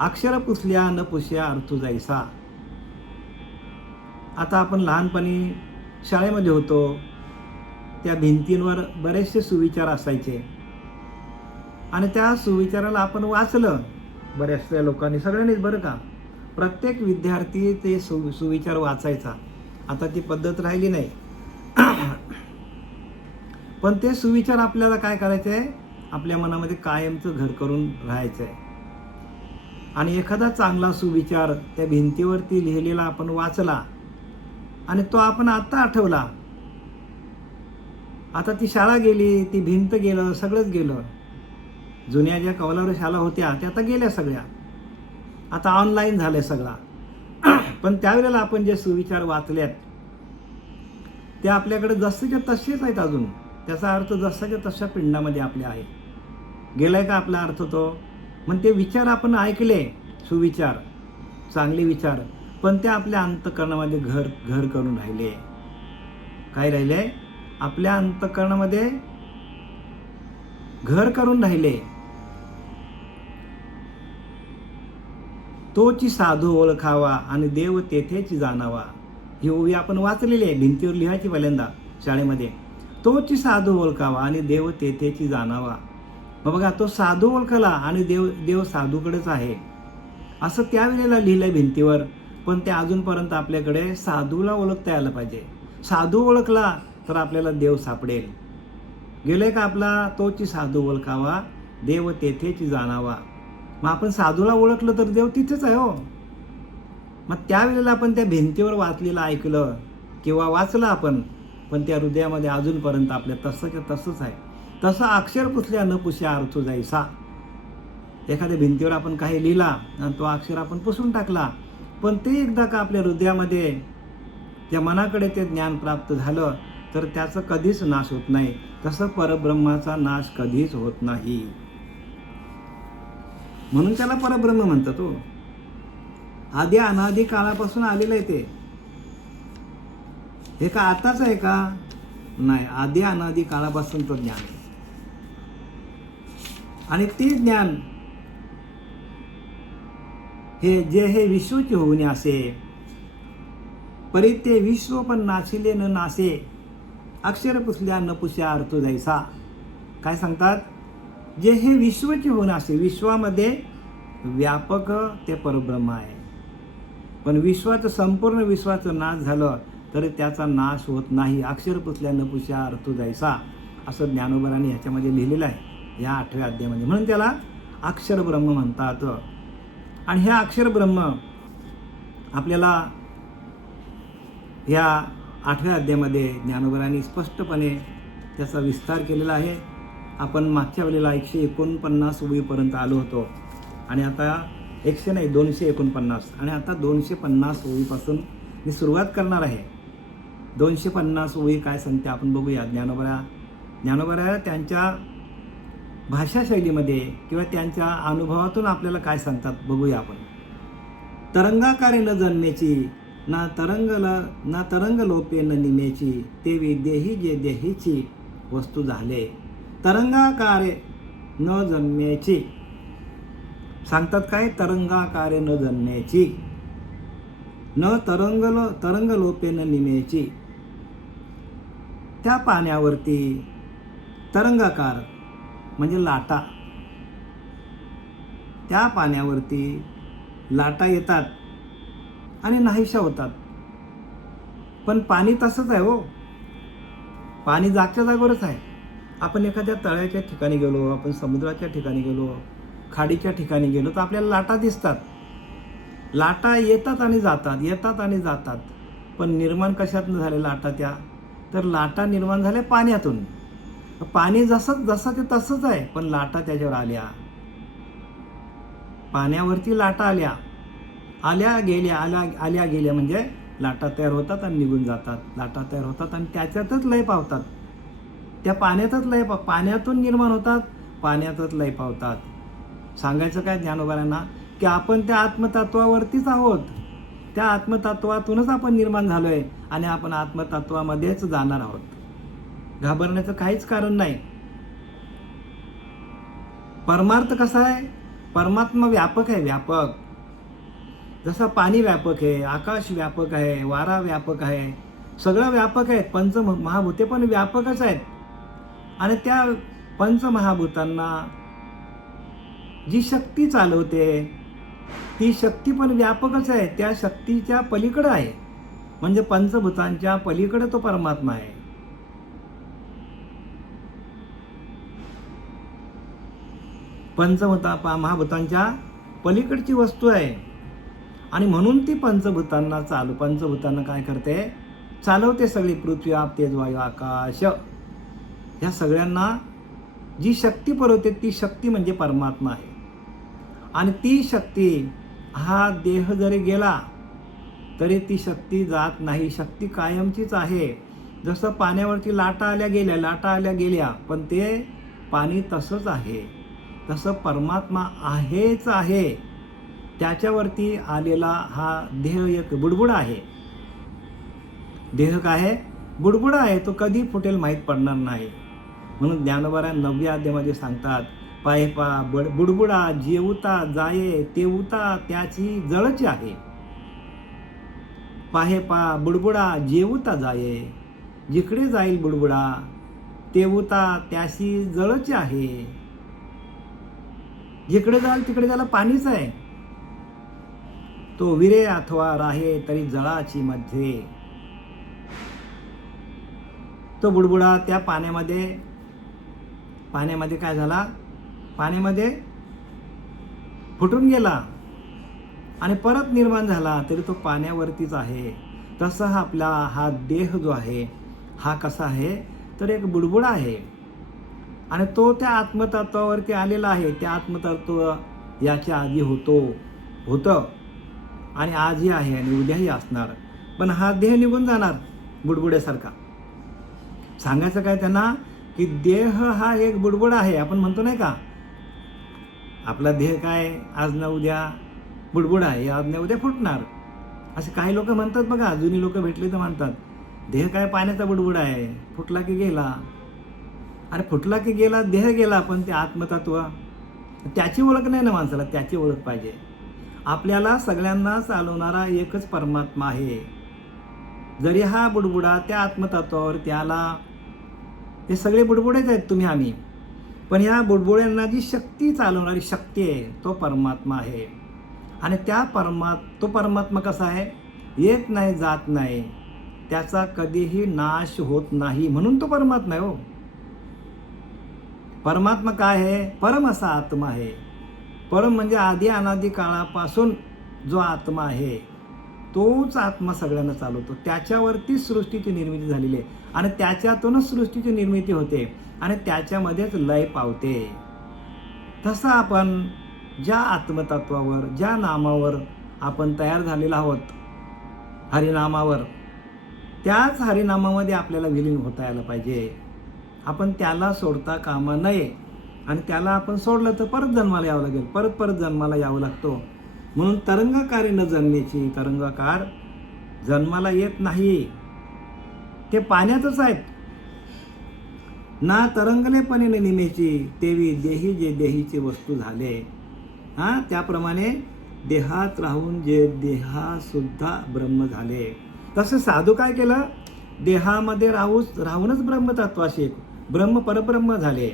अक्षर पुसल्या न पुसया अर्थ जायसा. आता आपण लहानपणी शाळेमध्ये होतो, त्या भिंतींवर बरेचसे सुविचार असायचे आणि त्या सुविचाराला आपण वाचलं बऱ्याचशा लोकांनी, सगळ्यांनीच बरं का. प्रत्येक विद्यार्थी ते सुविचार वाचायचा. आता ती पद्धत राहिली नाही. पण ते सुविचार आपल्याला काय करायचे आहे, आपल्या मनामध्ये कायमचं घर करून राहायचं आहे. आणि एखादा चांगला सुविचार त्या भिंतीवरती लिहिलेला आपण वाचला आणि तो आपण आत्ता आठवला. आता ती शाळा गेली, ती भिंत गेलं, सगळंच गेलं. जुन्या ज्या कौलारू शाळा होत्या त्या आता गेल्या सगळ्या. आता ऑनलाईन झालंय सगळा. पण त्यावेळेला आपण जे सुविचार वाचल्यात ते आपल्याकडे जसेच्या तसेच आहेत अजून. त्याचा अर्थ जसाच्या तशा पिंडामध्ये आपल्या आहे. गेलाय का आपला अर्थ तो? मग ते विचार आपण ऐकले, सुविचार, चांगले विचार, पण ते आपल्या अंतःकरणामध्ये घर करून राहिले. काय राहिले? आपल्या अंतःकरणामध्ये घर करून राहिले. तोची साधू ओळखावा आणि देव तेथेच जाणावा. ही ओवी आपण वाचलेली आहे, भिंतीवर लिहायची पहिल्यांदा शाळेमध्ये. तोची साधू ओळखावा आणि देव तेथेच जाणावा. मग बघा, तो साधू ओळखला आणि देव साधूकडेच आहे असं त्यावेळेला लिहिलंय भिंतीवर. पण ते अजूनपर्यंत आपल्याकडे साधूला ओळखता यायला पाहिजे. साधू ओळखला तर आपल्याला देव सापडेल. गेले का आपला? तोची साधू ओळखावा, देव तेथेच जाणावा. मग आपण साधूला ओळखलं तर देव तिथेच आहे हो. मग त्यावेळेला आपण त्या भिंतीवर वाचलेलं ऐकलं किंवा वाचलं आपण, पण त्या हृदयामध्ये अजूनपर्यंत आपल्या तसंच्या तसंच आहे. तसं अक्षर पुसल्या न पुसया अर्थ जायसा. एखाद्या भिंतीवर आपण काही लिहिला आणि तो अक्षर आपण पुसून टाकला, पण ते एकदा का आपल्या हृदयामध्ये, त्या मनाकडे ते ज्ञान प्राप्त झालं तर त्याचा कधीच नाश होत नाही. तसं परब्रह्माचा नाश कधीच होत नाही. म्हणून त्याला परब्रह्म म्हणतात हो. आधी अनादी काळापासून आलेलं आहे ते. हे का आताच आहे का? नाही, आधी अनादी काळापासून तो ज्ञान आहे. आणि ते ज्ञान हे विश्वचे होऊन असे, परी ते विश्व पण नाशिले न नासे, अक्षर पुसल्या न पुसया अर्थ जायसा. काय सांगतात? जे हे विश्वचे होऊन असे, विश्वामध्ये व्यापक ते परब्रह्म आहे. पण विश्वाचं, संपूर्ण विश्वाचं नाश झालं तरी त्याचा नाश होत नाही. अक्षर पुसल्या न पुसया अर्थ जायसा असं ज्ञानोबराने ह्याच्यामध्ये लिहिलेलं आहे, या 8व्या अध्यायामध्ये. म्हणून त्याला अक्षर ब्रह्म म्हणतात. आणि हे अक्षर ब्रह्म आपल्याला या 8व्या अध्यायामध्ये ज्ञानोबराने स्पष्टपणे त्याचा विस्तार केलेला आहे. आपण मागच्या वेळेला 149 ओळीपर्यंत आलो होतो आणि आता 100 नाही 249, आणि आता 250 ओळीपासून मी सुरुवात करणार आहे. 250 ओळी काय सांगते आपण बघूया. ज्ञानोबरा त्यांच्या भाषाशैलीमध्ये किंवा त्यांच्या अनुभवातून आपल्याला काय सांगतात बघूया आपण. तरंगाकारे न जन्मेची, ना तरंग लोपे न निमेची, ते विदेही जे देहीची वस्तू झाले. तरंगाकारे न जन्मेची सांगतात काय? तरंगाकारे न जन्मेची, न तरंग लोपे न निमेची. त्या पाण्यावरती तरंगाकार म्हणजे लाटा, त्या पाण्यावरती लाटा येतात आणि नाहीशा होतात. पण पाणी तसंच आहे हो. पाणी जागच्या जागेवरच आहे. आपण एखाद्या तळ्याच्या ठिकाणी गेलो, आपण समुद्राच्या ठिकाणी गेलो, खाडीच्या ठिकाणी गेलो तर आपल्याला लाटा दिसतात. लाटा येतात आणि जातात, येतात आणि जातात. पण निर्माण कशातून झाले लाटा? त्या तर लाटा निर्माण झाल्या पाण्यातून. पाणी जसं ते तसंच आहे, पण लाटा त्याच्यावर आल्या. पाण्यावरती लाटा आल्या गेल्या म्हणजे लाटा तयार होतात आणि निघून जातात. लाटा तयार होतात आणि त्याच्यातच लय पावतात. त्या पाण्यातच पाण्यातून निर्माण होतात, पाण्यातच लय पावतात. सांगायचं काय ज्ञानोबांना? की आपण त्या आत्मतत्वावरतीच आहोत. त्या आत्मतत्वातूनच आपण निर्माण झालोय आणि आपण आत्मतत्वामध्येच जाणार आहोत. घाबरण्याचं काहीच कारण नाही. परमार्थ कसा आहे? परमात्मा व्यापक आहे, व्यापक. जसं पाणी व्यापक आहे, आकाश व्यापक आहे, वारा व्यापक आहे, सगळं व्यापक आहे. महाभूते पण व्यापकच आहेत. आणि त्या पंचमहाभूतांना जी शक्ती चालवते ती शक्ती पण व्यापकच आहे. त्या शक्तीच्या पलीकडे आहे. म्हणजे पंचभूतांच्या पलीकडे तो परमात्मा आहे. महाभूतांच्या पलीकडची वस्तू आहे. आणि म्हणून ती पंचभूतांना काय करते? चालवते सगळी. पृथ्वी, आप, तेज, वायू, आकाश. ह्या सगळ्यांना जी शक्ती पुरवते ती शक्ती म्हणजे परमात्मा आहे. आणि ती शक्ती, हा देह जरी गेला तरी ती शक्ती जात नाही. शक्ती कायमचीच आहे. जसं पाण्यावरती लाटा आल्या गेल्या, पण ते पाणी तसंच आहे. तसं परमात्मा आहेच आहे. त्याच्यावरती आलेला हा देह एक बुडबुडा आहे. देह काय आहे? बुडबुडा आहे. तो कधी फुटेल माहीत पडणार नाही. म्हणून ज्ञानोबा 9व्या अध्यायामध्ये सांगतात, पाहे पा बुडबुडा जेवता जाये तेवता त्याची जळची आहे. पाहे पा बुडबुडा जेवता जाये, जिकडे जाईल बुडबुडा तेवता त्याशी जळची आहे. जिकडे जाईल तिकडे त्याला पाणीच आहे. तो विरे अथवा राहे तरी जळाची मध्ये. तो बुडबुडा त्या पाण्यामध्ये काय झाला? पाण्यामध्ये फुटून गेला आणि परत निर्माण झाला, तरी तो पाण्यावरतीच आहे. तसं हा देह जो आहे हा कसा आहे? तर एक बुडबुडा आहे. आणि तो त्या आत्मतत्वावरती आलेला आहे. त्या आत्मतत्व याच्या आधी होतं आणि आजही आहे आणि उद्याही असणार. पण हा देह निघून जाणार बुडबुड्यासारखा. सांगायचं काय त्यांना? की देह हा एक बुडबुडा आहे. आपण म्हणतो नाही का, आपला देह काय आज ना उद्या बुडबुडा आहे, आज ना उद्या फुटणार. असे काही लोक म्हणतात बघा, जुनी लोक भेटली तर म्हणतात देह काय पाण्याचा बुडबुडा आहे, फुटला की गेला. अरे फुटला की गेला, देह गेला, पण ते आत्मतत्व त्याची ओळख नाही ना माणसाला. त्याची ओळख पाहिजे. आपल्याला सगळ्यांना चालवणारा एकच परमात्मा आहे. जरी हा बुडबुडा त्या आत्मतत्वावर त्याला, हे सगळे बुडबुडेच आहेत तुम्ही आम्ही, पण ह्या बुडबुड्यांना जी शक्ती चालवणारी शक्ती आहे तो परमात्मा आहे. आणि तो परमात्मा कसा आहे? येत नाही, जात नाही, त्याचा कधीही नाश होत नाही, म्हणून तो परमात्मा आहे. हो, परमात्मा काय आहे? परम असा आत्मा आहे. परम म्हणजे आधी अनादी काळापासून जो आत्मा आहे तोच आत्मा सगळ्यांना चालवतो. त्याच्यावरती सृष्टीची निर्मिती झालेली आहे आणि त्याच्यातूनच सृष्टीची निर्मिती होते आणि त्याच्यामध्येच लय पावते. तसं आपण ज्या आत्मतत्वावर, ज्या नामावर आपण तयार झालेला आहोत, हरिनामावर, त्याच हरिनामामध्ये आपल्याला विलीन होता यायला पाहिजे. आपण त्याला सोडता कामा नये. आणि त्याला आपण सोडलं तर परत जन्माला यावं लागेल, परत जन्माला यावं लागतो. म्हणून तरंगकारी न जन्मेची, तरंगकार जन्माला येत नाही. ते पाण्यातच आहेत. ना तरंगलेपणे न निमेची, तेवी देही जे देहीची वस्तू झाले. त्याप्रमाणे देहात राहून जे देहा सुद्धा ब्रह्म झाले. तसं साधू काय केलं? देहामध्ये राहूनच ब्रह्मतत्वाशी परब्रह्म झाले.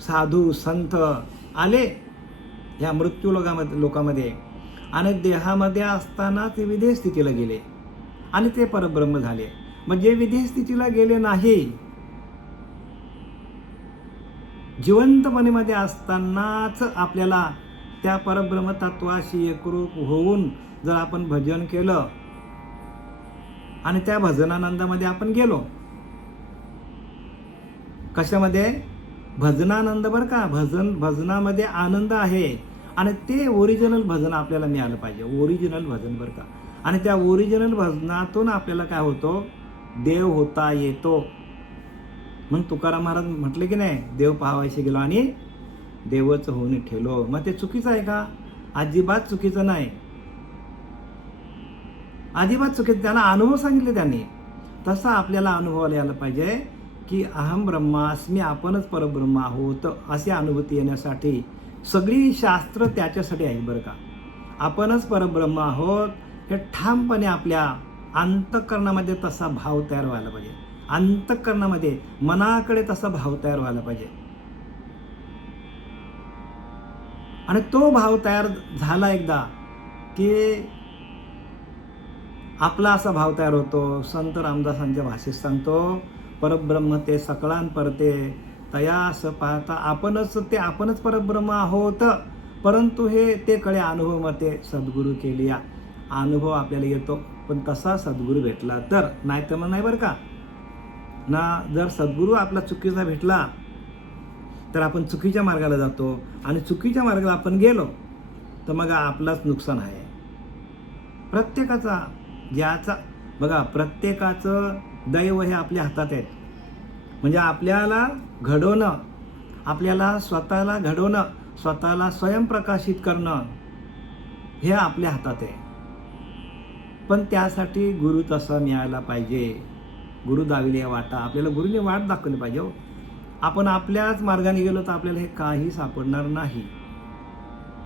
साधू संत आले या मृत्यू लोकामध्ये आणि देहामध्ये असताना ते विदेह स्थितीला गेले आणि ते परब्रह्म झाले. म्हणजे विदेह स्थितीला गेले नाही, जिवंतपणेमध्ये असतानाच आपल्याला त्या परब्रह्म तत्वाशी एकरूप होऊन जर आपण भजन केलं आणि त्या भजनानंदामध्ये आपण गेलो. कशामध्ये? भजनानंद. बरं का, भजनामध्ये आनंद आहे आणि ते ओरिजिनल भजन आपल्याला मिळालं पाहिजे. ओरिजिनल भजन बरं का. आणि त्या ओरिजिनल भजनातून आपल्याला काय होतो? देव होता येतो. म्हणून तुकाराम महाराज म्हटले की नाही, देव पाहावायचे गेलो आणि देवच होऊन ठेलो. मग ते चुकीचं आहे का? अजिबात चुकीचं नाही, अजिबात चुकीचं. त्यांना अनुभव सांगितले त्यांनी. तसा आपल्याला अनुभवाला यायला पाहिजे की अहम ब्रह्मास्मी, आपणच परब्रह्म आहोत, अशी अनुभूती येण्यासाठी सगळी शास्त्र त्याच्यासाठी आहेत बरं का. आपणच परब्रह्म आहोत हे ठामपणे आपल्या अंतःकरणामध्ये तसा भाव तयार व्हायला पाहिजे. अंतःकरणामध्ये मनाकडे तसा भाव तयार व्हायला पाहिजे. आणि तो भाव तयार झाला एकदा की आपला असा भाव तयार होतो. संत रामदासांच्या भाषेत सांगतो, परब्रह्म ते सकळान परते तया असं पाहता आपणच परब्रह्म आहोत, परंतु हे ते कळे अनुभव मते सद्गुरू केली. अनुभव आपल्याला येतो, पण तसा सद्गुरू भेटला तर, नाही तर मग नाही बरं का ना. जर सद्गुरू आपला चुकीचा भेटला तर आपण चुकीच्या मार्गाला जातो, आणि चुकीच्या मार्गाला आपण गेलो तर मग आपलाच नुकसान आहे. प्रत्येकाचा ज्याचा बघा, प्रत्येकाचं दैव हे आपल्या हातात आहे. म्हणजे आपल्याला घडवणं, आपल्याला स्वतःला घडवणं, स्वतःला स्वयंप्रकाशित करणं हे आपल्या हातात आहे. पण त्यासाठी गुरु तसा मिळायला पाहिजे. गुरु दाविले वाटा, आपल्याला गुरुने वाट दाखवली पाहिजे. आपण आपल्याच मार्गाने गेलो तर आपल्याला हे काही सापडणार नाही.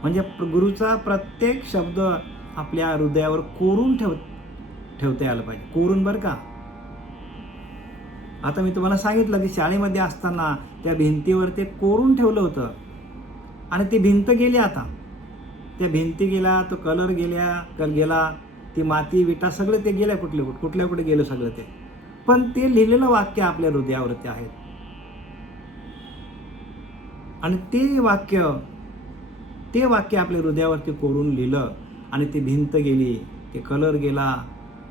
म्हणजे गुरुचा प्रत्येक शब्द आपल्या हृदयावर कोरून ठेवता यायला पाहिजे. कोरून बरं का. आता मी तुम्हाला सांगितलं की शाळेमध्ये असताना त्या भिंतीवर ते कोरून ठेवलं होतं, आणि ती भिंत गेली. आता त्या भिंती गेल्या, तो कलर गेला, ती माती विटा सगळं ते गेल्या, कुठे गेलं सगळं ते. पण ते लिहिलेलं वाक्य आपल्या हृदयावरती आहे, आणि ते वाक्य आपल्या हृदयावरती कोरून लिहिलं, आणि ती भिंत गेली, ते कलर गेला,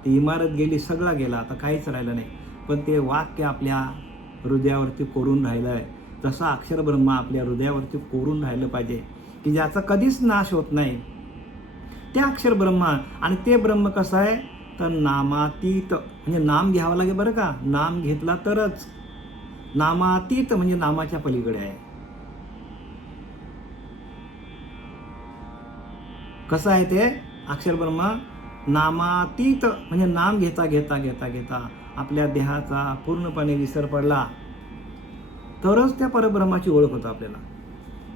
ती इमारत गेली, सगळा गेला, आता काहीच राहिलं नाही. पण ते वाक्य आपल्या हृदयावरती कोरून राहिलं आहे. तसं अक्षर ब्रह्म आपल्या हृदयावरती कोरून राहिलं पाहिजे, की ज्याचा कधीच नाश होत नाही. ते अक्षर ब्रह्म, आणि ते ब्रह्म कसं आहे तर नामातीत, म्हणजे नाम घ्यावं लागेल बरं का. नाम घेतला तरच. नामातीत म्हणजे नामाच्या पलीकडे आहे. कसं आहे ते अक्षर ब्रह्म? नामातीत म्हणजे नाम घेता घेता घेता घेता आपल्या देहाचा पूर्णपणे विसर पडला तरच त्या परब्रह्माची ओळख होतं आपल्याला.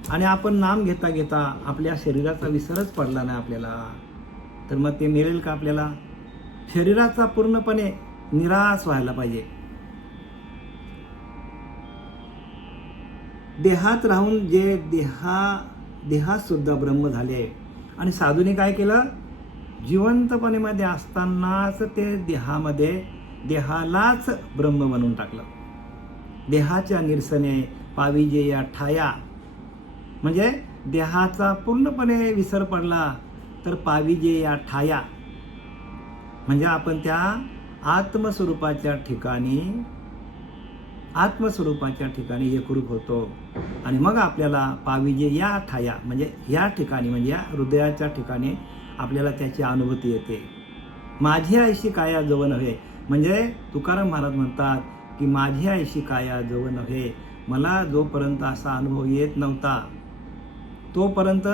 आणि आपण नाम घेता घेता आपल्या शरीराचा विसरच पडला नाही आपल्याला, तर मग ते मिळेल का आपल्याला? शरीराचा पूर्णपणे निराश व्हायला पाहिजे. देहात राहून जे देहात सुद्धा ब्रह्म झाले आहे. आणि साधूने काय केलं? जिवंतपणे मध्ये असतानाच ते देहालाच ब्रह्म बनवून टाकलं. देहाच्या निरसने पाविजे या ठाया, म्हणजे देहाचा पूर्णपणे विसर पडला तर पाविजे या ठाया, म्हणजे आपण त्या आत्मस्वरूपाच्या ठिकाणी एकरूप होतो. आणि मग आपल्याला पाविजे या ठाया, म्हणजे या ठिकाणी, म्हणजे या हृदयाच्या ठिकाणी आपल्याला त्याची अनुभूती येते. माझी ऐशी काया जव नव्हे, म्हणजे तुकाराम महाराज म्हणतात की माझी ऐशी काया जव नव्हे. मला जोपर्यंत असा अनुभव येत नव्हता तोपर्यंत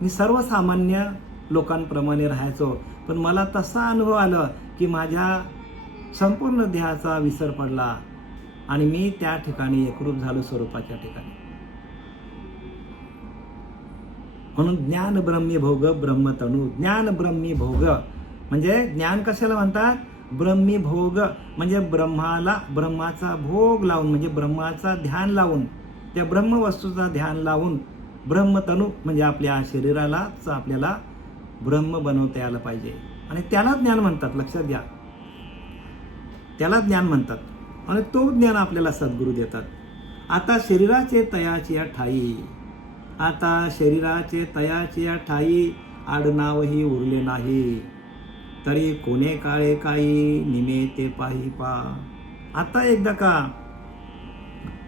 मी सर्वसामान्य लोकांप्रमाणे राहायचो. पण मला तसा अनुभव आला की माझ्या संपूर्ण देहाचा विसर पडला आणि मी त्या ठिकाणी एकरूप झालो स्वरूपाच्या ठिकाणी. म्हणून ज्ञान ब्रह्मी भोग ब्रह्मतणू. ज्ञान ब्रह्मी भोग म्हणजे ज्ञान कशाला म्हणतात? ब्रह्मी भोग म्हणजे ब्रह्माचा भोग लावून, म्हणजे ब्रह्माचा ध्यान लावून, त्या ब्रह्मवस्तूचा ध्यान लावून ब्रह्मतणू म्हणजे आपल्या शरीरालाच आपल्याला ब्रह्म बनवता यायला पाहिजे. आणि त्याला ज्ञान म्हणतात, लक्षात घ्या, त्याला ज्ञान म्हणतात. आणि तो ज्ञान आपल्याला सद्गुरू देतात. आता शरीराचे तयाची ठाई आडनावही उरले नाही, तरी कोणे काळे काही निमे ते पाही पा. आता एकदा का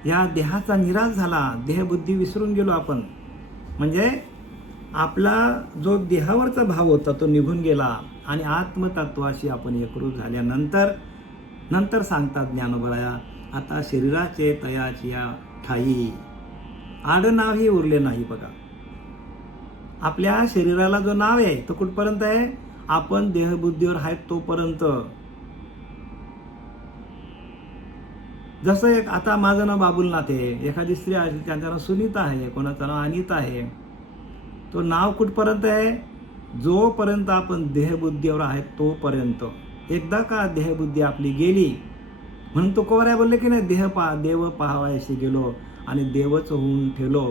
या देहाचा निराश झाला, देहबुद्धी विसरून गेलो आपण, म्हणजे आपला जो देहावरचा भाव होता तो निघून गेला आणि आत्मतत्वाशी आपण एकरूप झाल्यानंतर सांगतात ज्ञानोबराया, आता शरीराचे तयाची ठाई आडनावही उरले नाही. बघा, आपल्या शरीराला जो नाव आहे तो कुठपर्यंत आहे? आपण देहबुद्धीवर आहेत तोपर्यंत. जसं एक आता माझं नाव बाबुलनाथ आहे, एखादी स्त्री आहे त्यांचं नाव सुनीता आहे, कोणाचं नाव अनिता आहे. तो नाव कुठपर्यंत आहे? जोपर्यंत आपण देहबुद्धीवर आहे तोपर्यंत. एकदा का देहबुद्धी आपली गेली, म्हणून तुकोबाराय बोलले की नाही, देव पाहावयाशी गेलो आणि देवच होऊन ठेवलो.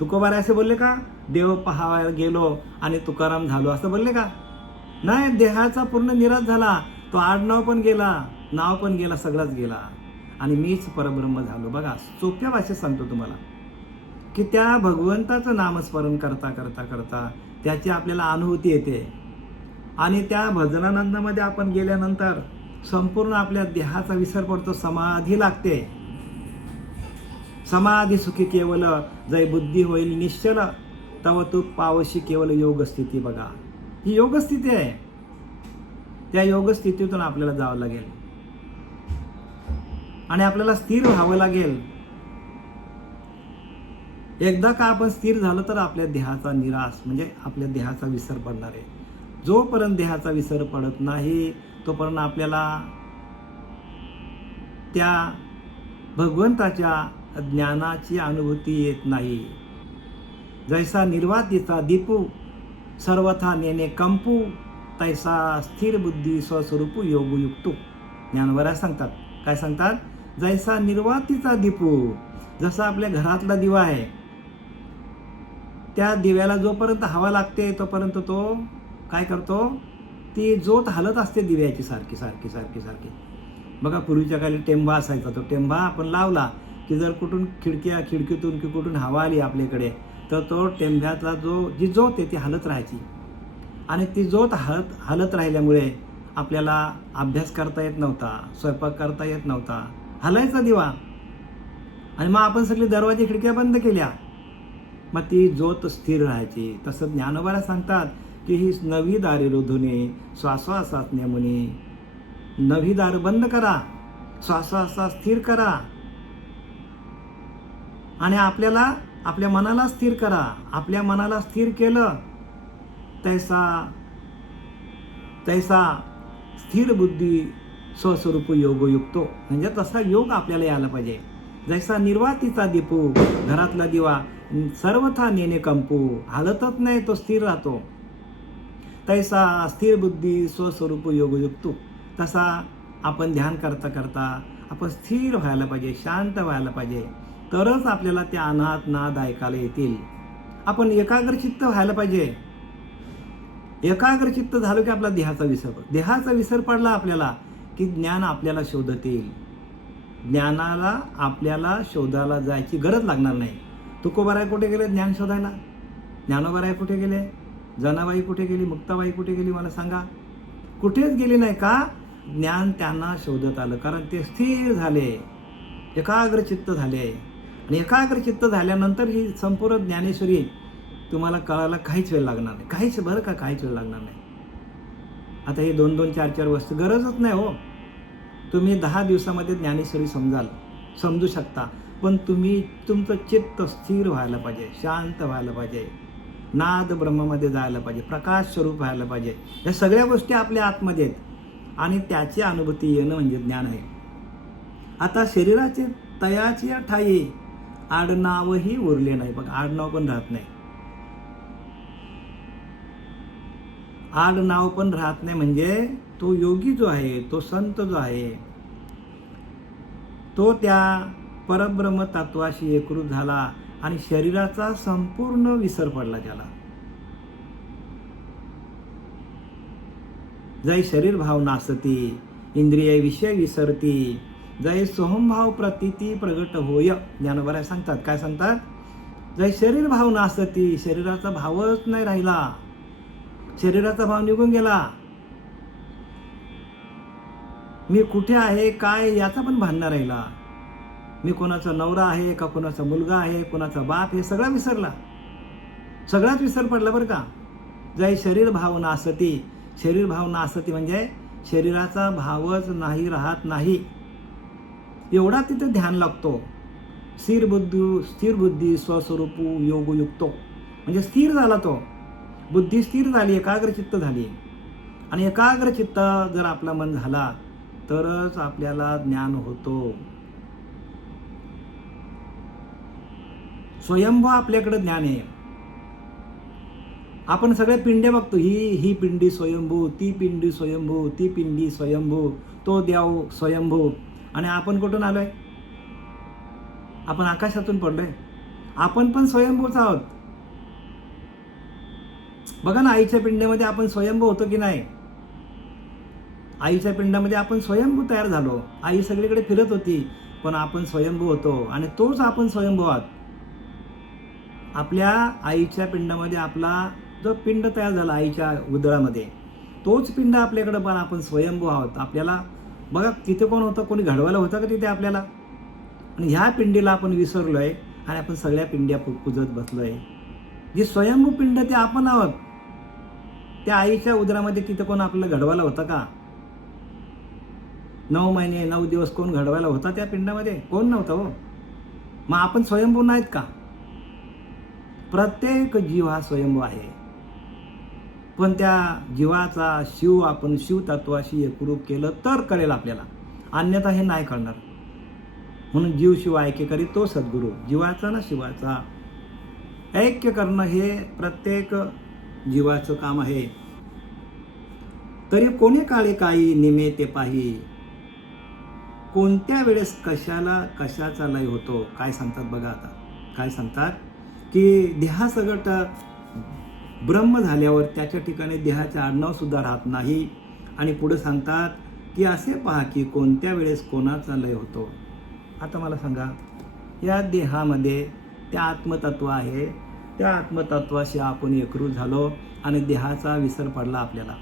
तुकोबाराय असे बोलले का? देव पाहावायला गेलो आणि तुकाराम झालो असं बोलले का? नाही, देहाचा पूर्ण निराश झाला. तो आडनाव पण गेला, नाव पण गेला, सगळंच गेला आणि मीच परब्रह्म झालो. बघा, सोप्या भाषेत सांगतो तुम्हाला की त्या भगवंताचं नामस्मरण करता करता करता त्याची आपल्याला अनुभूती येते आणि त्या भजनानंदामध्ये आपण गेल्यानंतर संपूर्ण आपल्या देहाचा विसर पडतो, समाधी लागते. समाधी सुखी केवल जय बुद्धी होईल निश्चल, तव तू पावशी केवल योग स्थिती. बघा, ही योग स्थिती आहे. त्या योग स्थितीतून आपल्याला जावं लागेल आणि आपल्याला स्थिर व्हावं लागेल. एकदा का आपण स्थिर झालो तर आपल्या देहाचा निराश म्हणजे आपल्या देहाचा विसर पडणार आहे. जोपर्यंत देहाचा विसर पडत नाही तोपर्यंत आपल्याला त्या भगवंताच्या ज्ञानाची अनुभूती येत नाही. जैसा निर्वातीचा दीपू सर्वथा नेने कंपू, तैसा स्थिर बुद्धी स्वस्वरूप योगयुक्तो. ज्ञानवरा सांगतात, काय सांगतात? जैसा निर्वातीचा दीपू, जसा आपल्या घरातला दिवा आहे, त्या दिव्याला जोपर्यंत हवा लागते तोपर्यंत तो काय करतो? ती ज्योत हलत असते दिव्याची सारखी सारखी सारखी सारखी. बघा, पूर्वीच्या काळी टेंबा असायचा. तो टेंबा आपण लावला की जर कुठून खिडकीतून की कुठून हवा आली आपल्याकडे तर तो टेंब्यातला जी ज्योत आहे ती हलत राहायची आणि ती ज्योत हलत राहिल्यामुळे आपल्याला अभ्यास करता येत नव्हता, स्वयंपाक करता येत नव्हता, हलायचा दिवा. आणि मग आपण सगळे दरवाजे खिडक्या बंद केल्या, मग ती ज्योत स्थिर राहायची. तसं ज्ञानोबाला सांगतात की ही नवी दारे रोधुने श्वासोश्वासात नेमुने. नवी दार बंद करा, श्वासोश्वास स्थिर करा आणि आपल्या मनाला स्थिर करा. आपल्या मनाला स्थिर केलं तैसा स्थिर बुद्धी स्वस्वरूप योगयुक्तो. म्हणजे तसा योग आपल्याला यायला पाहिजे. जैसा निर्वातीचा दीपू, घरातला दिवा सर्वथा नेणे कंपू, हालतच नाही, तो स्थिर राहतो. तैसा स्थिर बुद्धी स्वस्वरूप योगयुक्तो. तसा आपण ध्यान करता करता आपण स्थिर व्हायला पाहिजे, शांत व्हायला पाहिजे, तरच आपल्याला ते अनाथ नाद ऐकायला येतील. आपण एकाग्रचित्त व्हायला पाहिजे. एकाग्रचित्त झालो की आपला देहाचा विसर पडला आपल्याला की ज्ञान आपल्याला शोधत येईल. ज्ञानाला आपल्याला शोधायला जायची गरज लागणार नाही. तुकोबाराय कुठे गेले ज्ञान शोधायला? ज्ञानोबाराय कुठे गेले? जनाबाई कुठे गेली? मुक्ताबाई कुठे गेली? मला सांगा. कुठेच गेली नाही. का? ज्ञान त्यांना शोधत आलं, कारण ते स्थिर झाले, एकाग्रचित्त झाले. आणि एकाग्रचित्त झाल्यानंतर ही संपूर्ण ज्ञानेश्वरी तुम्हाला कळायला काहीच वेळ लागणार नाही. काहीच वेळ लागणार नाही. आता हे 2-2, 4-4 वर्ष गरजच नाही हो. तुम्ही 10 दिवसामध्ये ज्ञानेश्वरी समजू शकता. पण तुमचं चित्त स्थिर व्हायला पाहिजे, शांत व्हायला पाहिजे, नाद ब्रह्मामध्ये जायला पाहिजे, प्रकाश स्वरूप व्हायला पाहिजे. या सगळ्या गोष्टी आपल्या आतमध्ये आहेत आणि त्याची अनुभूती येणं म्हणजे ज्ञान आहे. आता शरीराचे तयाची ठाई आडनावही उरले नाही. बघा, आडनाव पण राहत नाही. आडनाव पण राहत नाही म्हणजे तो योगी जो आहे, तो संत जो आहे, तो त्या परब्रह्म तत्वाशी एकरूप झाला आणि शरीराचा संपूर्ण विसर पडला त्याला. जय शरीर भाव नासती, इंद्रिय विषय विसरती, जय सोहमभाव प्रतीती प्रगट होय. ज्ञानोबा सांगतात, काय सांगतात? जय शरीर भाव नासती, शरीराचा भावच नाही राहिला, शरीराचा भाव निघून गेला. मी कुठे आहे, काय याचा पण भान नाही राहिला. मी कोणाचा नवरा आहे का, कोणाचा मुलगा आहे, कोणाचा बाप, हे सगळा विसरला. सगळाच विसर पडला बरं का. जय शरीर भाव नासती. शरीर भाव नासती म्हणजे शरीराचा भावच नाही राहत नाही, एवढा तिथे ध्यान लागतो. स्थिर बुद्धी स्वस्वरूप योगयुक्तो म्हणजे स्थिर झाला तो. बुद्धी स्थिर झाली, एकाग्रचित्त झाली. आणि एकाग्रचित्त जर आपला मन झाला तरच आपल्याला ज्ञान होतो. स्वयंभू आपल्याकडे ज्ञान आहे. आपण सगळे पिंडे बघतो, ही पिंडी स्वयंभू, ती पिंडी स्वयंभू, ती पिंडी स्वयंभू, तो देव स्वयंभू. आणि आपण कुठून आलोय? आपण आकाशातून पडलोय. आपण पण स्वयंभूच आहोत. बघा ना, आईच्या पिंडीमध्ये आपण स्वयंभू होतो की नाही? आईच्या पिंडामध्ये आपण स्वयंभू तयार झालो. आई सगळीकडे फिरत होती, पण आपण स्वयंभू होतो. आणि तोच आपण स्वयंभू आहोत. आपल्या आईच्या पिंडामध्ये आपला जो पिंड तयार झाला आईच्या उदरामध्ये, तोच पिंड आपल्याकडे, पण आपण स्वयंभू आहोत. आपल्याला बघा तिथे कोण होतं? कोणी घडवायला होतं का तिथे आपल्याला? आणि ह्या पिंडीला आपण विसरलोय आणि आपण सगळ्या पिंड्या पूजत बसलोय. जी स्वयंभू पिंड ते आपण आहोत. त्या आईच्या उदरामध्ये तिथे कोण आपल्याला घडवायला होतं का? 9 महिने 9 दिवस कोण घडवायला होता त्या पिंडामध्ये? कोण नव्हतं हो. मग आपण स्वयंभू नाहीत का? प्रत्येक जीव हा स्वयंभू आहे. पण त्या जीवाचा आपण शिव तत्वाशी एकरूप केलं तर कळेल आपल्याला, अन्यथा हे नाही कळणार. म्हणून जीव शिव ऐक्य करी तो सद्गुरू. जीवाचा ना शिवाचा ऐक्य करणं हे प्रत्येक जीवाचं काम आहे. तरी कोणी काळे काही निमे ते पाही, कोणत्या वेळेस कशाचा लय होतो. काय सांगतात बघा आता, काय सांगतात की देहासगट ब्रह्म झाल्यावर त्याच्या ठिकाणी देहाचे आडनाव सुद्धा राहत नाही. आणि पुढे सांगतात की असे पहा की कोणत्या वेळेस कोणाचा लय होतो. आता मला सांगा, या देहामध्ये त्या आत्मतत्व आहे, त्या आत्मतत्वाशी आपण एकरूप झालो आणि देहाचा विसर पडला आपल्याला,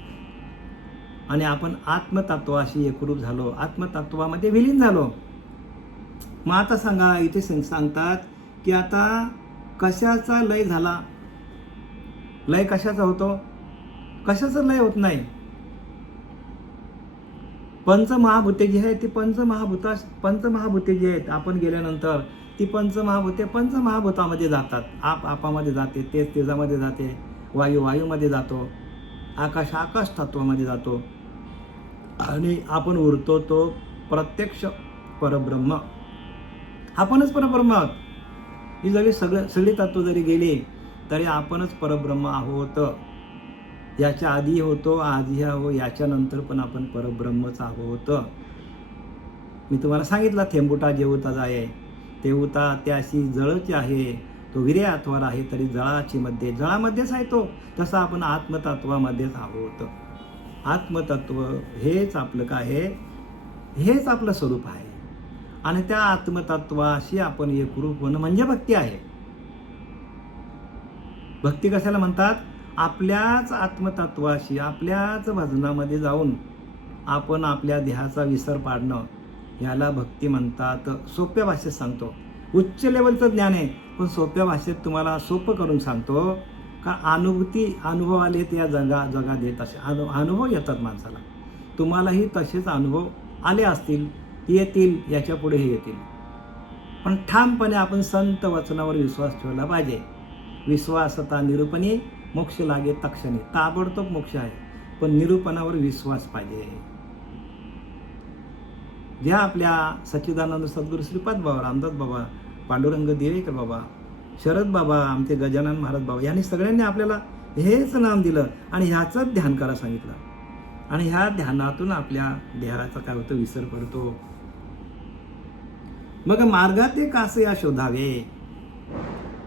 आणि आपण आत्मतत्वाशी एकरूप झालो, आत्मतत्वामध्ये विलीन झालो. मग आता सांगा, इथे सांगतात की आता कशाचा लय झाला? लय कशाचा होतो? कशाचा लय होत नाही. पंचमहाभूते जी आहेत ती पंचमहाभूते जी आहेत, आपण गेल्यानंतर ती पंचमहाभूतामध्ये जातात. आपामध्ये जाते, तेज तेजामध्ये जाते, वायूमध्ये जातो, आकाश तत्वामध्ये जातो, आणि आपण उरतो तो प्रत्यक्ष परब्रह्म. आपणच परब्रह्म आहोत. ही सगळी तत्व जरी गेली तरी आपणच परब्रह्म आहोत. याच्या आधी होतो, आधी आहो, याच्यानंतर पण आपण परब्रह्मच आहोत. मी तुम्हाला सांगितलं, थेंबुटा जेवता जाये तेवता त्याशी जळची आहे, तो विरे अथवार आहे तरी जळामध्येच आहे तो. तसं आपण आत्मतत्वामध्येच आहोत. आत्मतत्व हेच आपलं काय आहे? हेच आपलं स्वरूप आहे. आणि त्या आत्मतत्वाशी आपण एकरूप होणं म्हणजे भक्ती आहे. भक्ती कशाला म्हणतात? आपल्याच आत्मतत्वाशी, आपल्याच भजनामध्ये जाऊन आपण आपल्या देहाचा विसर पाडणं, याला भक्ती म्हणतात. सोप्या भाषेत सांगतो, उच्च लेवलचं ज्ञान आहे, पण सोप्या भाषेत तुम्हाला सोपं करून सांगतो. का अनुभव आले ते या जगात येत असे अनुभव येतात माणसाला. तुम्हालाही तसेच अनुभव आले असतील, येतील, याच्या पुढे हे येतील. पण ठामपणे आपण संत वचनावर विश्वास ठेवला पाहिजे. विश्वासता निरूपणी मोक्ष लागे तक्षणी. ताबडतोब मोक्ष आहे, पण निरूपणावर विश्वास पाहिजे. ज्या आपल्या सच्चिदानंद सद्गुरू श्रीपाद बाबा, रामदास बाबा, पांडुरंग देवेकर बाबा, शरद बाबा, आमचे गजानन महाराज बाबा, यांनी सगळ्यांनी आपल्याला हेच नाम दिलं आणि ह्याचंच ध्यान करा सांगितलं. आणि ह्या ध्यानातून आपल्या देहाचा काय होतं? विसर पडतो. मग मार्गाते कासे या शोधावे,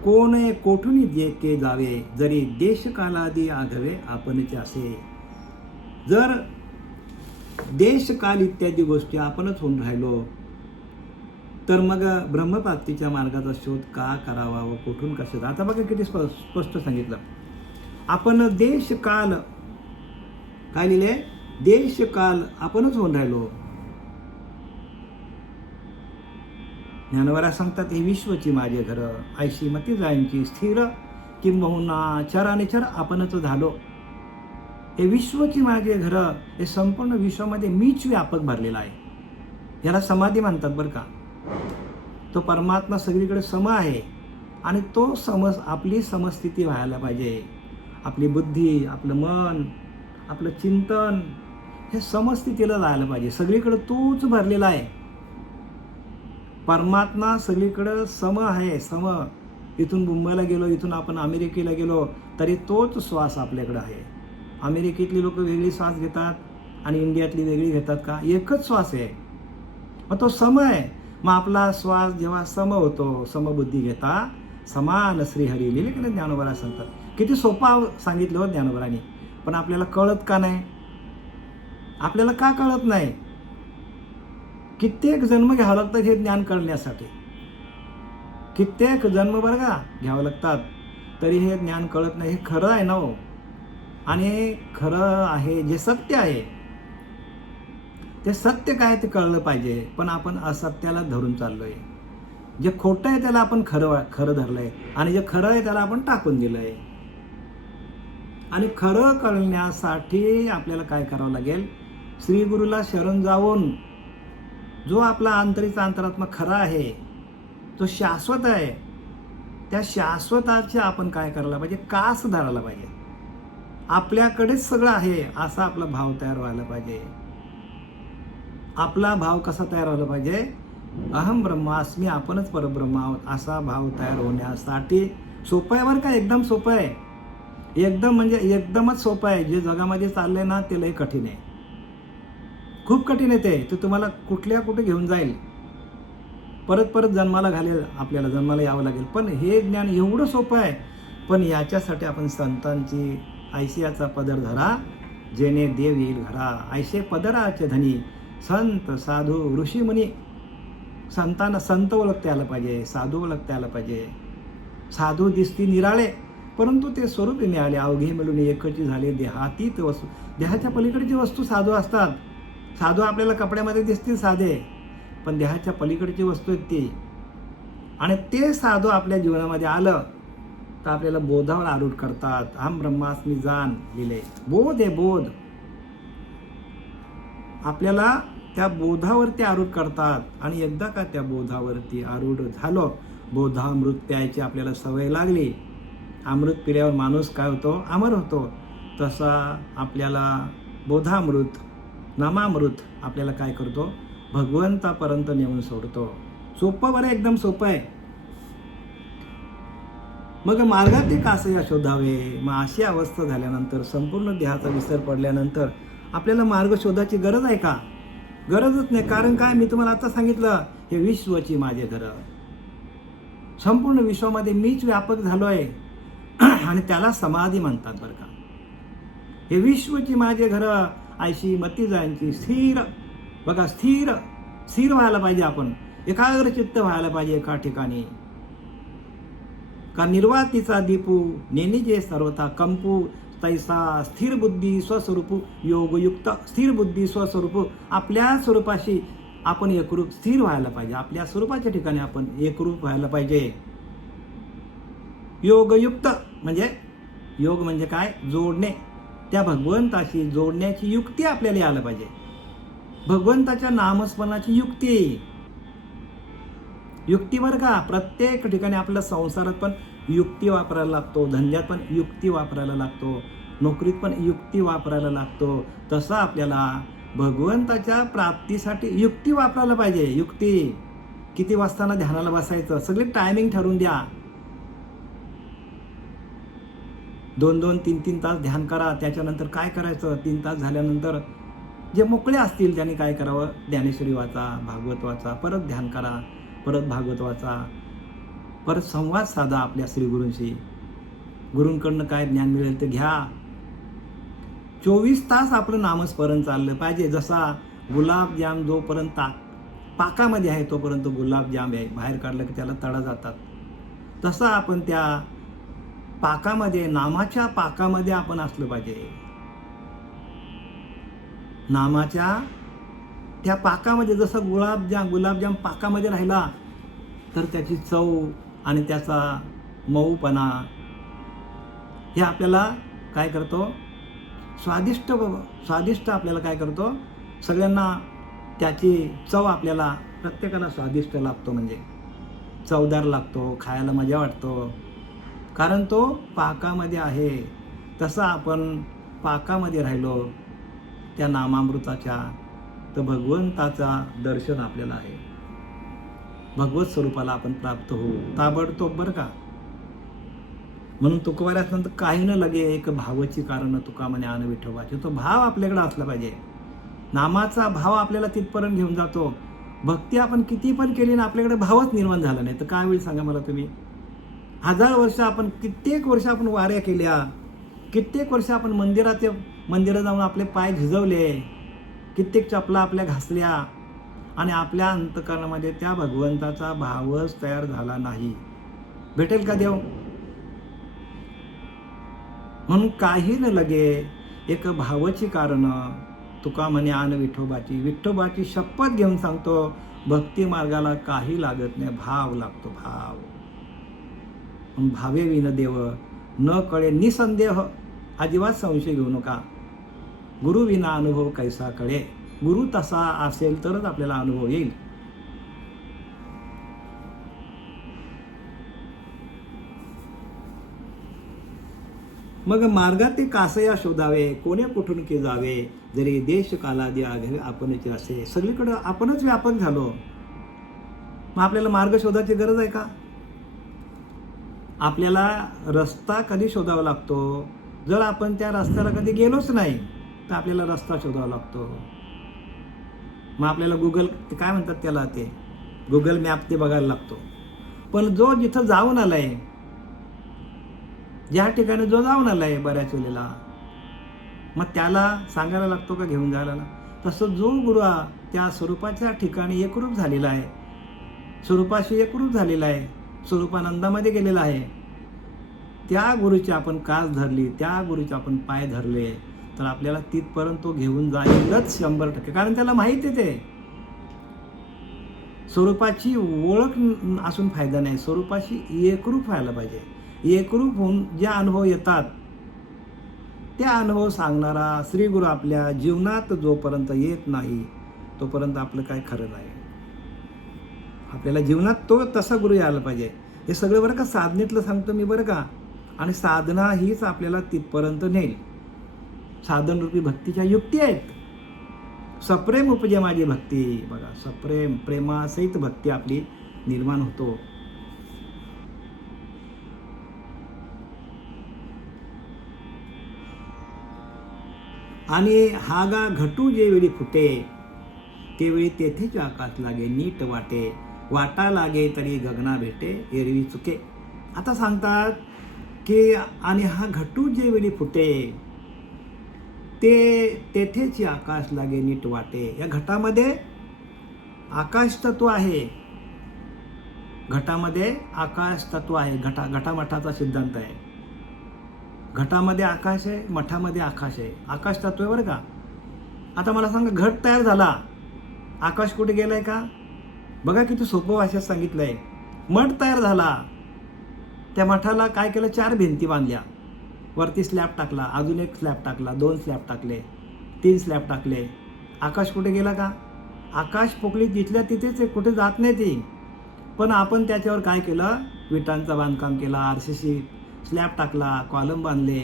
कोण कोठून के जावे, जरी देश कालादी आघवे आपणचे असे. जर देश काल इत्यादी गोष्टी आपणच होऊन राहिलो तर मग ब्रह्मप्राप्तीच्या मार्गाचा शोध का करावा व कुठून कशा? आता बघा किती स्पष्ट सांगितलं. आपण देश काल, काय लिहिले? देश काल आपणच होऊन राहिलो. ज्ञानवरा सांगतात, हे विश्वची माझे घर, ऐशी मती जायांची स्थिर, किंबहुना चरानिचर आपणच झालो. हे विश्वची माझे घर, हे संपूर्ण विश्वामध्ये मीच व्यापक भरलेला आहे. याला समाधी म्हणतात बरं का. तो परमात्मा सगळीकडे सम आहे आणि तो आपली समस्थिती व्हायला पाहिजे. आपली बुद्धी, आपलं मन, आपलं चिंतन हे समस्थितीला जायला पाहिजे. सगळीकडे तोच भरलेला आहे. परमात्मा सगळीकडे सम आहे, सम. इथून मुंबईला गेलो, इथून आपण अमेरिकेला गेलो, तरी तोच श्वास आपल्याकडे आहे. अमेरिकेतली लोक वेगळी श्वास घेतात आणि इंडियातली वेगळी घेतात का? एकच श्वास आहे, मग तो सम आहे. मग आपला श्वास जेव्हा सम होतो, समबुद्धी घेता समान श्रीहरी लिहिले की ज्ञानोबा सांगतात. किती सोपा सांगितलं हो ज्ञानोबांनी, पण आपल्याला कळत का नाही? आपल्याला का कळत नाही? कित्येक जन्म घ्यावं लागतात हे ज्ञान कळण्यासाठी, कित्येक जन्म बरं का घ्यावं लागतात, तरी हे ज्ञान कळत नाही. हे खरं आहे ना हो, आणि खरं आहे जे सत्य आहे, ते सत्य काय ते कळलं पाहिजे. पण आपण असत्याला धरून चाललोय. जे खोटं आहे त्याला आपण खरं धरलंय, आणि जे खरं आहे त्याला आपण टाकून दिलंय. आणि खरं कळण्यासाठी आपल्याला काय करावं लागेल? श्री गुरुला शरण जाऊन जो आपला आंतरिक अंतरात्मा खरा आहे, तो शाश्वत आहे, त्या शाश्वताचे आपण काय करायला पाहिजे? कास धरायला पाहिजे. आपल्याकडेच सगळं आहे असा आपला भाव तयार व्हायला पाहिजे. आपला भाव कसा तयार व्हायला पाहिजे? अहम ब्रह्मास्मी, आपणच परब्रह्म आहोत, असा भाव तयार होण्यासाठी सोपं आहे बरं का, एकदम सोपं आहे. एकदम म्हणजे एकदमच सोपं आहे. जे जगामध्ये चाललंय ना ते लय कठीण आहे, खूप कठीण आहे ते तुम्हाला कुठे घेऊन जाईल. परत जन्माला घालेल, आपल्याला जन्माला यावं लागेल. पण हे ज्ञान एवढं सोपं आहे. पण याच्यासाठी आपण संतांची ऐशियाचा पदर धरा, जेणे देव येईल घरा. ऐशे पदराचे धनी संत साधू ऋषीमुनी. संतांना संत ओळखता आलं पाहिजे, साधू ओळखता आलं पाहिजे. साधू दिसती निराळे, परंतु ते स्वरूपी मिळाले, अवघे मिळून एकची झाले देहातीत वस्तू. देहाच्या पलीकडची वस्तू साधू असतात. साधू आपल्याला कपड्यामध्ये दिसतील साधे, पण देहाच्या पलीकडची वस्तू आहेत ती. आणि ते साधू आपल्या जीवनामध्ये आलं तर आपल्याला बोधावर आरूढ करतात. अहम ब्रह्मास्मी जाण लिहिले, बोध आहे बोध. आपल्याला त्या बोधावरती आरूढ करतात. आणि एकदा का त्या बोधावरती आरूढ झालो, बोधामृत प्यायची आपल्याला सवय लागली, अमृत पिल्यावर माणूस काय होतो? अमर होतो. तसा आपल्याला बोधामृत, नामामृत आपल्याला काय करतो? भगवंतापर्यंत नेऊन सोडतो. सोपं बरं, एकदम सोपं आहे. मग मार्गात ते कासे शोधावे. मग अशी अवस्था झाल्यानंतर, संपूर्ण देहाचा विसर पडल्यानंतर आपल्याला मार्ग शोधायची गरज आहे का? गरजच नाही. कारण काय, मी तुम्हाला आता सांगितलं, हे विश्वची माझे घर. संपूर्ण विश्वामध्ये मीच व्यापक झालोय, आणि त्याला समाधी म्हणतात बरं का. हे विश्वची माझे घर, ऐशी मती जायांची स्थिर. बघा, स्थिर व्हायला पाहिजे. आपण एकाग्र चित्त व्हायला पाहिजे एका ठिकाणी. का निर्वातीचा दीपू नेनिजे सर्वथा कंपू, तैसा स्थिर बुद्धी स्वस्वरूपू योगयुक्त. स्थिर बुद्धी स्वस्वरूपू, आपल्या स्वरूपाशी आपण एकरूप स्थिर व्हायला पाहिजे. आपल्या स्वरूपाच्या ठिकाणी आपण एकरूप व्हायला पाहिजे. योगयुक्त म्हणजे, योग म्हणजे काय? जोडणे. त्या भगवंताशी जोडण्याची युक्ती आपल्याला यायला पाहिजे. भगवंताच्या नामस्मरणाची युक्ती बरं का. प्रत्येक ठिकाणी आपल्या संसारात पण युक्ती वापरायला लागतो, धंद्यात पण युक्ती वापरायला लागतो, नोकरीत पण युक्ती वापरायला लागतो. तसं आपल्याला भगवंताच्या प्राप्तीसाठी युक्ती वापरायला पाहिजे. युक्ती. किती वाजताना ध्यानाला बसायचं, सगळे टायमिंग ठरवून द्या. 2-2, 3-3 तास ध्यान करा. त्याच्यानंतर काय करायचं? 3 तास झाल्यानंतर जे मोकळे असतील त्यांनी काय करावं? ज्ञानेश्वरी वाचा, भागवत वाचा, परत ध्यान करा, परत भागवत वाचा, परत संवाद साधा आपल्या श्रीगुरूंशी. गुरूंकडनं काय ज्ञान मिळेल ते घ्या. 24 तास आपलं नामस्मरण चाललं पाहिजे. जसा गुलाबजाम जोपर्यंत पाकामध्ये आहे तोपर्यंत गुलाबजाम आहे, बाहेर काढलं की त्याला तडा जातात. तसं आपण त्या पाकामध्ये, नामाच्या पाकामध्ये आपण असलं पाहिजे. नामाच्या त्या पाकामध्ये, जसं गुलाबजाम पाकामध्ये राहिला तर त्याची चव आणि त्याचा मऊपणा हे आपल्याला काय करतो? स्वादिष्ट आपल्याला काय करतो? सगळ्यांना त्याची चव आपल्याला प्रत्येकाला स्वादिष्ट लागतो, म्हणजे चवदार लागतो, खायला मजा वाटतो, कारण तो पाकामध्ये आहे. तसं आपण पाकामध्ये राहिलो त्या नामामृताच्या, तर भगवंताचा दर्शन आपल्याला आहे. भगवत स्वरूपाला आपण प्राप्त होऊ ताबडतोब बरं का. म्हणून तुकोबाऱ्यात नंतर काही न लगे एक भावाची कारण तुका म्हणे आन विठोबाची. तो भाव आपल्याकडे असला पाहिजे. नामाचा भाव आपल्याला तिथपर्यंत घेऊन जातो. भक्ती आपण किती पण केली ना, आपल्याकडे भावच निर्माण झाला नाही तर काय होईल सांगा मला तुम्ही. 1000 वर्ष आपण, कित्येक वर्ष आपण वाऱ्या केल्या, कित्येक वर्ष आपण मंदिरात जाऊन आपले पाय झिजवले, कित्येक चपला आपल्या घासल्या आणि आपल्या अंतकरणामध्ये त्या भगवंताचा भावच तयार झाला नाही. भेटेल का देव? म्हणून काही न लगे एक भावाची कारण तुका म्हणे आन विठोबाची. विठोबाची शपथ घेऊन सांगतो, भक्ती मार्गाला काही लागत नाही, भाव लागतो, भाव. भावे विन देव न कळे निसंदेह, अजिबात संशय घेऊ नका. गुरु विना अनुभव कैसा कळे. गुरु तसा असेल तरच आपल्याला अनुभव येईल. मग मार्गात ते कासया शोधावे, कोणे कुठून के जावे, जरी देश कालादी आघे आपणच असे. सगळीकडे आपणच व्यापक झालो. मग आपल्याला मार्ग शोधायची गरज आहे का? आपल्याला रस्ता कधी शोधावा लागतो? जर आपण त्या रस्त्याला कधी गेलोच नाही तर आपल्याला रस्ता शोधावा लागतो. मग आपल्याला काय म्हणतात त्याला, ते गुगल मॅप ते बघायला लागतो. पण जो जिथं जाऊन आलाय, ज्या ठिकाणी जो जाऊन आलाय बऱ्याच वेळेला, मग त्याला सांगायला लागतो का घेऊन जायला? तसं जो गुरु त्या स्वरूपाच्या ठिकाणी एकरूप झालेला आहे, स्वरूपाशी एकरूप झालेला आहे, स्वरूपानंदामध्ये गेलेला आहे, त्या गुरुची आपण कास धरली, त्या गुरुचे आपण पाय धरले तर आपल्याला तिथपर्यंत तो घेऊन जाईलच 100%. कारण त्याला माहिती आहे ते स्वरूपाची ओळख असून फायदा नाही, स्वरूपाशी एकरूप व्हायला पाहिजे. एकरूप होऊन जे अनुभव येतात ते अनुभव सांगणारा श्री गुरु आपल्या जीवनात जोपर्यंत येत नाही तोपर्यंत आपलं काय खरं नाही. आपल्याला जीवनात तो तसा गुरु यायला पाहिजे. हे सगळं बरं का साधनेतलं सांगतो मी बरं का. आणि साधना हीच आपल्याला तिथपर्यंत नेईल. साधन रूपी भक्तीच्या युक्ती आहेत. सप्रेम उपजे माझी भक्ती. बघा, सप्रेम, प्रेमासहित भक्ती आपली निर्माण होतो. आणि हागा घटू जे वेळी फुटे, तेवेळी तेथेच आकाश लागे नीट वाटे, वाटा लागे तरी गगना भेटे एरवी चुके. आता सांगतात की आणि हा घटू जे वेळी फुटे, ते तेथेच आकाश लागे नीट वाटे. या घटामध्ये आकाश तत्व आहे. घटामध्ये आकाश तत्व आहे. घटामठाचा सिद्धांत आहे. घटामध्ये आकाश आहे, मठामध्ये आकाश आहे. आकाश तत्व आहे बरं का. आता मला सांगा, घट तयार झाला, आकाश कुठे गेलाय का? बघा किती सोपं भाषेत सांगितलंय. मठ तयार झाला, त्या मठाला काय केलं? 4 भिंती बांधल्या, वरती स्लॅब टाकला, अजून एक स्लॅब टाकला, 2 स्लॅब टाकले, 3 स्लॅब टाकले. आकाश कुठे गेला का? आकाश पोकळी जिथल्या तिथेच आहे, कुठे जात नाही ती. पण आपण त्याच्यावर काय केलं? विटांचं बांधकाम केला, आरसीसी स्लॅब टाकला, कॉलम बांधले.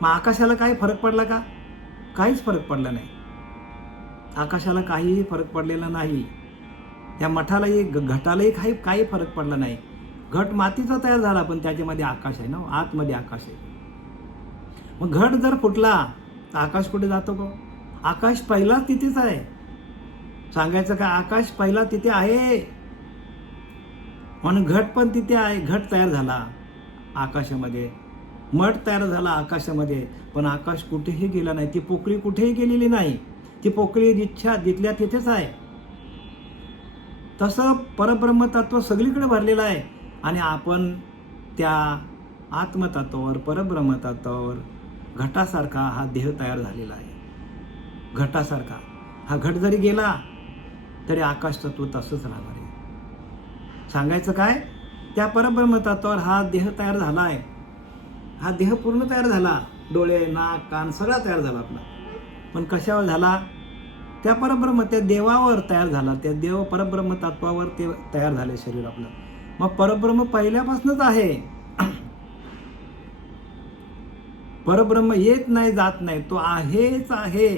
मग आकाशाला काही फरक पडला का? काहीच फरक पडला नाही. आकाशाला काहीही फरक पडलेला नाही. त्या मठालाही घटालाही काही फरक पडला नाही. घट मातीचा तयार झाला पण त्याच्यामध्ये आकाश आहे ना, आतमध्ये आकाश आहे. मग घट जर फुटला तर आकाश कुठे जातो का? आकाश पहिला तिथेच आहे. सांगायचं का, आकाश पहिला तिथे आहे म्हणून घट पण तिथे आहे. घट तयार झाला आकाशामध्ये, मठ तयार झाला आकाशामध्ये, पण आकाश कुठेही गेला नाही. ती पोकळी कुठेही गेलेली नाही. ती पोकळी जिथल्या तिथेच आहे. तसं परब्रह्मतत्व सगळीकडे भरलेलं आहे. आणि आपण त्या आत्मतत्वावर, परब्रह्मतत्वावर घटासारखा हा देह तयार झालेला आहे. घटासारखा हा घट जरी गेला तरी आकाश तत्व तसंच राहणार आहे. सांगायचं काय, त्या परब्रह्मतत्वावर हा देह तयार झाला आहे. हा देह पूर्ण तयार झाला, डोळे, नाक, कान सगळा तयार झाला आपला. पण कशावर झाला? त्या परब्रह्म, त्या देवावर तयार झाला. त्या देव परब्रह्म तत्वावर ते तयार झाले शरीर आपलं. मग परब्रह्म पहिल्यापासूनच आहे. परब्रह्म येत नाही, जात नाही, तो आहेच आहे.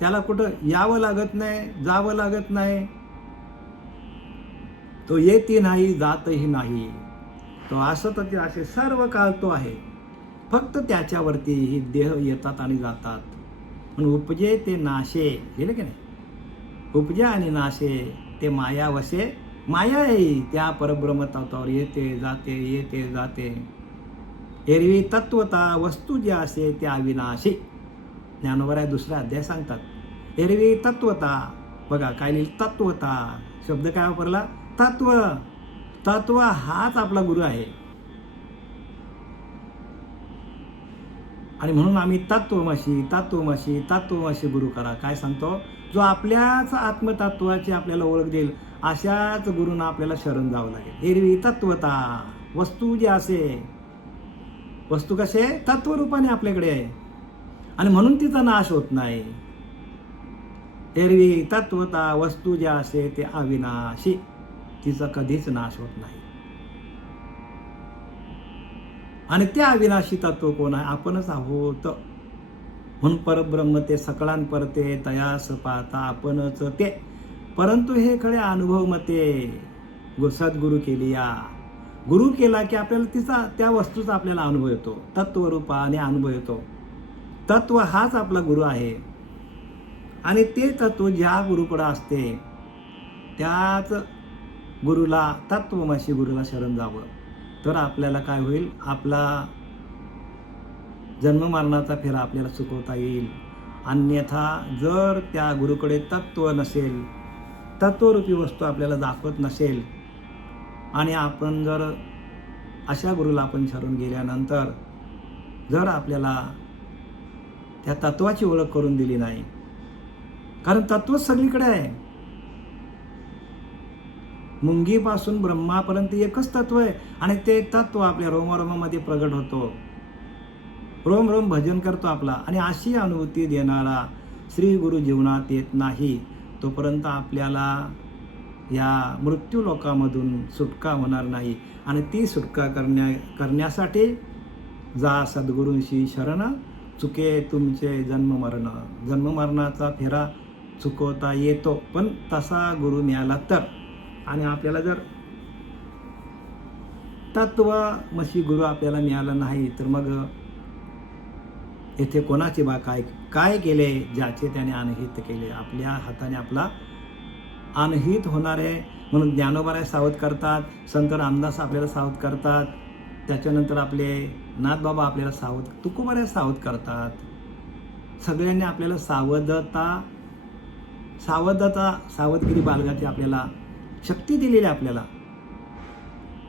त्याला कुठं यावं लागत नाही, जावं लागत नाही. तो येतही नाही, जातही नाही. तो असत ते असे सर्व काळ तो आहे. फक्त त्याच्यावरती ही देह येतात आणि जातात. पण उपजे ते नाशे, गेले की नाही, उपजा आणि नाशे ते माया वसे. माया आहे त्या परब्रह्म तत्वावर येते जाते येते जाते. एरवी तत्वता वस्तू जे असे ते अविनाशी. ज्ञानोबा दुसरा अध्याय सांगतात एरवी तत्वता. बघा काय लिहिलं, तत्वता शब्द काय वापरला, तत्व. तत्व हाच आपला गुरु आहे. आणि म्हणून आम्ही तत्वमशी तत्वमशी तत्वमशी गुरु करा. काय सांगतो, जो आपल्याच आत्मतत्वाची आपल्याला ओळख देईल अशाच गुरुंना आपल्याला शरण जावं लागेल. एरवी तत्वता वस्तू जे असे, वस्तू कसे तत्वरूपाने आपल्याकडे आहे आणि म्हणून तिचा नाश होत नाही. एरवी तत्वता वस्तू ज्या असे ते अविनाशी, तिचा कधीच नाश होत नाही. आणि ते अविनाशी तत्व कोण आहे, आपणच आहोत. म्हणून परब्रह्म ते सकळान परते तयास पाहता आपणच ते. परंतु हे खरे अनुभव मते सद्गुरु केली या. गुरु केला की आपल्याला तिचा त्या वस्तूचा आपल्याला अनुभव येतो, तत्वरूपाने अनुभव येतो. तत्व हाच आपला गुरु आहे आणि ते तत्व ज्या गुरुकडे असते त्याच गुरुला तत्वमशी गुरुला शरण जावं. तर आपल्याला काय होईल, आपला जन्ममरणाचा फेरा आपल्याला चुकवता येईल. अन्यथा जर त्या गुरुकडे तत्व नसेल, तत्वरूपी वस्तू आपल्याला दाखवत नसेल आणि आपण जर अशा गुरुला आपण शरण गेल्यानंतर जर आपल्याला त्या तत्वाची ओळख करून दिली नाही, कारण तत्वच सगळीकडे आहे. मुंगीपासून ब्रह्मापर्यंत एकच तत्व आहे आणि ते तत्व आपल्या रोमरोमामध्ये प्रगट होतो. रोम रोम भजन करतो आपला. आणि अशी अनुभूती देणारा श्री गुरु जीवनात येत नाही तोपर्यंत आपल्याला या मृत्यू लोकामधून सुटका होणार नाही. आणि ती सुटका करण्यासाठी जा सद्गुरूंशी शरण, चुके तुमचे जन्ममरण. जन्ममरणाचा फेरा चुकवता येतो पण तसा गुरु मिळाला तर. आणि आपल्याला जर तत्वमशी गुरु आपल्याला मिळाला नाही तर मग येथे कोणाची बा काय केले, ज्याचे त्याने अनहित केले. आपल्या हाताने आपला अनहित होणार आहे. म्हणून ज्ञानोबा सावध करतात, संत रामदास आपल्याला सावध करतात, त्याच्यानंतर आपले नाथबाबा आपल्याला तुकोबाऱ्या सावध करतात. सगळ्यांनी आपल्याला सावधगिरी बाळगायची आपल्याला शक्ती दिलेली आपल्याला.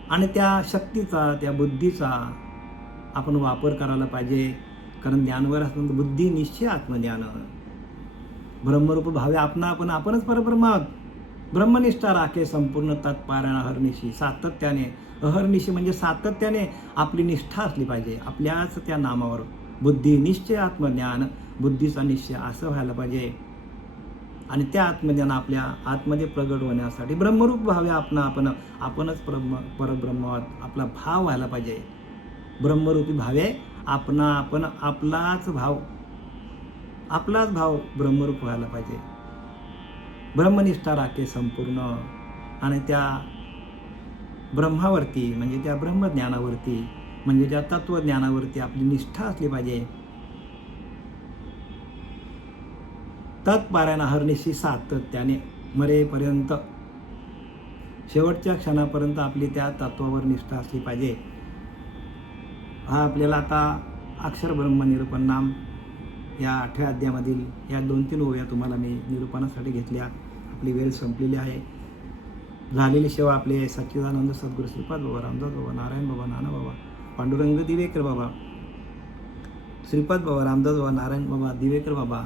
आणि त्या शक्तीचा त्या बुद्धीचा आपण वापर करायला पाहिजे. कारण ज्ञानवर असं बुद्धी निश्चय आत्मज्ञान ब्रह्मरूप भावे आपणच परब्रह्म आहोत. ब्रह्मनिष्ठा राखे संपूर्ण तत्पारायण अहर्निशी. सातत्याने, अहर्निशी म्हणजे सातत्याने आपली निष्ठा असली पाहिजे आपल्याच त्या नामावर. बुद्धी निश्चय आत्मज्ञान, बुद्धीचा निश्चय असं व्हायला पाहिजे. आणि त्या आत्मज्ञान आपल्या आतमध्ये प्रगट होण्यासाठी ब्रह्मरूप भावे आपणच परब्रह्म आहोत आपला भाव व्हायला पाहिजे. ब्रह्मरूपी भावे आपलाच भाव ब्रह्मरूप व्हायला पाहिजे. ब्रह्मनिष्ठा राखे संपूर्ण. आणि त्या ब्रह्मावरती म्हणजे त्या ब्रह्मज्ञानावरती म्हणजे त्या तत्वज्ञानावरती आपली निष्ठा असली पाहिजे. तत्पारायण अहर्निशी सातत्याने मरेपर्यंत, शेवटच्या क्षणापर्यंत आपली त्या तत्वावर निष्ठा असली पाहिजे. हा आपल्याला आता अक्षर ब्रह्म निरूपण नाम या 8व्या अध्यायामधील या 2-3 ओव्या तुम्हाला मी निरूपणासाठी घेतल्या. आपली वेळ संपलेली आहे. झालेली सेवा आपले सच्चिदानंद सद्गुरू श्रीपाद बाबा, रामदास बाबा, नारायण बाबा, नाना बाबा, पांडुरंग दिवेकर बाबा, श्रीपाद बाबा, रामदास बाबा, नारायण बाबा, दिवेकर बाबा